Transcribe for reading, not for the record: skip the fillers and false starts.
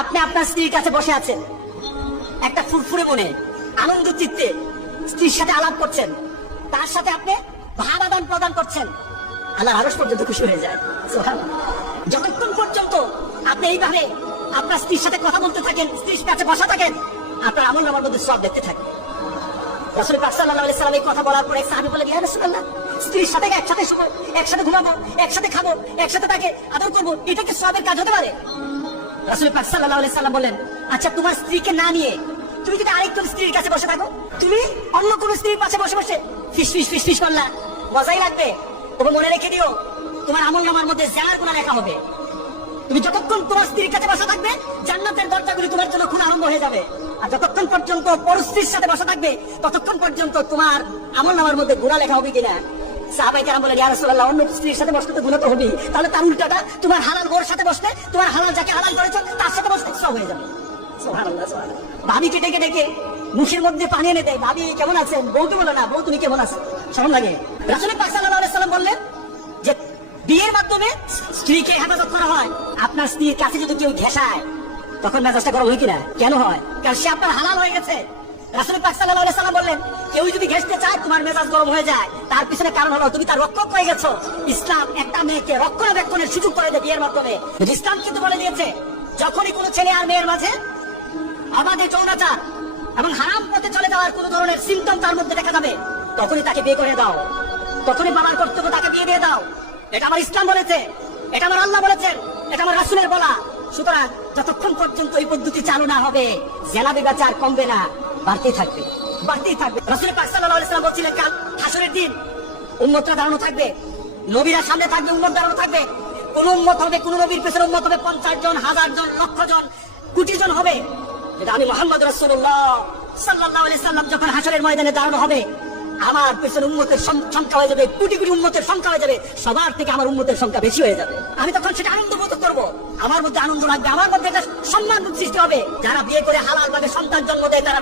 আপনি আপনার স্ত্রীর কাছে বসে আছেন, একটা ফুরফুরে মনে আনন্দ চিত্তে স্ত্রীর সাথে আলাপ করছেন, তার সাথে আপনি ভাব আদান প্রদান করছেন, আল্লাহর আরশ পর্যন্ত খুশি হয়ে যায়। সুবহানাল্লাহ। যতক্ষণ পর্যন্ত আপনি এইভাবে আপনার স্ত্রীর সাথে কথা বলতে থাকেন, স্ত্রীর কাছে বসা থাকেন, আপনার আমলনামার মধ্যে সব দেখতে থাকেন। রাসূল পাক সাল্লাল্লাহু আলাইহি সাল্লাম এই কথা বলার পরে এক সাহাবী বললেন, ইয়া রাসূলুল্লাহ, স্ত্রীর সাথে একসাথে শুবো, একসাথে ঘুমাবো, একসাথে খাবো, একসাথে তাকে আদর করবো, এটা কি সওয়াবের কাজ হতে পারে? রাসূল পাক সাল্লাল্লাহু আলাইহি সাল্লাম বললেন, আচ্ছা তোমার স্ত্রীকে না নিয়ে তুমি যদি আরেকজন স্ত্রীর কাছে বসে থাকো, তুমি অন্য কোন স্ত্রীর পাশে বসে বসে ফিস ফিস ফিস ফিস করলা, মজাই লাগবে। তবে মনে রেখে দিও, তোমার আমলনামার মধ্যে জানার গুনাহ লেখা হবে। তুমি যতক্ষণ তোমার স্ত্রীর কাছে বসে থাকবে, জান্নাতের দরজাগুলি তোমার জন্য খোলা আরম্ভ হয়ে যাবে। আর যতক্ষণ পর্যন্ত পরস্ত্রীর সাথে বসে থাকবে, ততক্ষণ পর্যন্ত তোমার আমলনামার মধ্যে গুনাহ লেখা হবে কিনা। সাহাবায়ে কেরাম বলেন, ইয়া রাসূলুল্লাহ, অন্য স্ত্রীর সাথে বসতে তো গুনাহ তো হবেই, তাহলে তার উল্টাটা তোমার হালাল বউর সাথে বসলে, তোমার হালাল যাকে হালাল করেছো তার সাথে বসতে সব হয়ে যাবে। সুবহানাল্লাহ, সুবহানাল্লাহ। ভাবিকে ডেকে ডেকে মুখের মধ্যে পানি এনে দেয়, ভাবি কেমন আছেন, বউকে বলো না, বউ তুমি কেমন আছো, শরম লাগে। রাসূল পাক সাল্লাল্লাহু আলাইহি সাল্লাম বললেন যে বিয়ের মাধ্যমে স্ত্রীকে হেফাজত করা হয়। আপনার স্ত্রীর কাছে যদি কেউ ঘেঁষায়, তখন মেজাজটা গরম হয় কিনা? কেন হয়? কারণ সে আপনার হালাল হয়ে গেছে। রাসূল পাক সাল্লাল্লাহু আলাইহি সাল্লাম বললেন, কেউ যদি ঘেঁষতে চায়, তোমার মেজাজ গরম হয়ে যায়, তার পিছনে কারণ হলো তুমি তার রক্ষক হয়ে গেছো। ইসলাম একটা মেয়েকে রক্ষণাবেক্ষণের সুযোগ করে দেয় বিয়ের মাধ্যমে। ইসলাম কিন্তু বলে দিয়েছে, যখনই কোনো ছেলে আর মেয়ের মাঝে আমাদের যৌনাচার এবং হারাম পথে চলে যাওয়ার কোন ধরনের সিমটম তার মধ্যে দেখা যাবে, তখনই তাকে বিয়ে করে দাও, তখনই বাবার কর্তব্য তাকে বিয়ে দিয়ে দাও। এটা আমার ইসলাম বলেছে, এটা আমার আল্লাহ বলেছেন, এটা আমার রাসূলের বলা। সুতরাং যতক্ষণ পর্যন্ত এই পদ্ধতি চালু না হবে, জেনা ব্যভিচার কমবে না, বাড়তেই থাকবে, বাড়তেই থাকবে। রাসূল পাক সাল্লাল্লাহু আলাইহি সাল্লাম বলছিলেন, কাল হাসরের দিন উম্মতরা দাঁড়ানো থাকবে, নবীরা সামনে থাকবে, উম্মত দাঁড়ানো থাকবে। কোন উম্মত হবে, কোন নবীর পেছনে উম্মত হবে 50 জন, 1000 জন, লক্ষ জন, কোটি জন হবে। এটা আমি মুহাম্মদ রাসূলুল্লাহ সাল্লাল্লাহু আলাইহি সাল্লাম যখন হাসরের ময়দানে দাঁড়ানো হবে, আমার পেছনে উম্মতের সংখ্যা হয়ে যাবে, কোটি কোটি উম্মতের সংখ্যা হয়ে যাবে, সবার থেকে আমার উম্মতের সংখ্যা বেশি হয়ে যাবে। আমি তখন সেটা আনন্দ বোধ করবো, আমার মধ্যে আনন্দ লাগবে, আমার মধ্যে একটা সম্মান সৃষ্টি হবে। যারা বিয়ে করে হালাল ভাবে সন্তান জন্ম দেয়, তারা